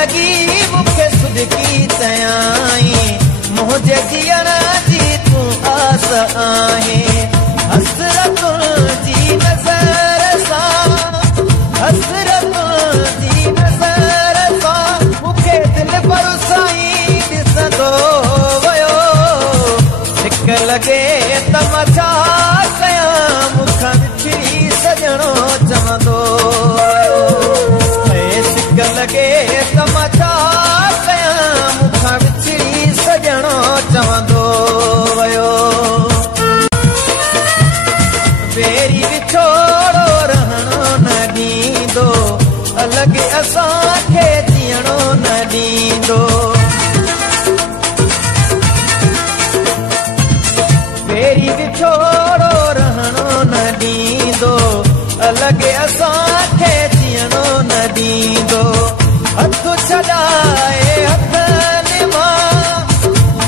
लगी मूंखे सुॾकी चयाई मुंहिंजे जीअण जी तूं आस आहे हसरतुन जी नज़र सां हसरतुन जी नज़र सां मूंखे दिलि पर साईं ॾिसंदो वियो हिकु लॻे त मां छा कयां मूंखां विछड़ी सॼणो चवंदो सिक लॻे त मां छा कयां मूंखां विछड़ी सॼणो चवंदो वियो बेरी विछोड़ो रहणो न ॾींदो अलॻि असांखे जीअणो न ॾींदो बेरी विछोड़ो रहणो न ॾींदो अलॻि असांखे जीअणो न ॾींदो हथ छॾाए हथनि मां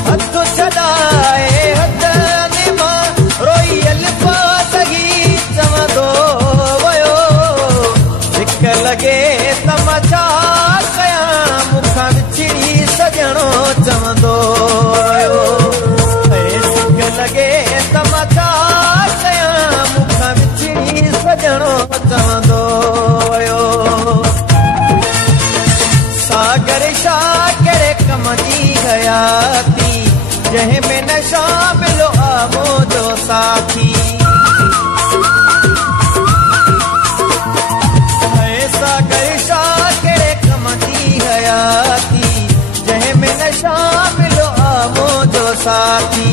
हथ छॾाए हथनि मां रोई अलफ़ाज़ी चवंदो वियो हिकु लॻे त मां छा कयां मूंखां विछड़ी सॼणो चवंदो वियो हिकु लॻे त मां छा कयां मूंखां विछड़ी सॼणो चवंदो वियो सागर शाह कहिड़े कम जी हयाती जंहिंमें न शामिल आमो जो साथी सागर शाह कहिड़े कम जी हयाती जंहिंमें न शामिल आमो जो साथी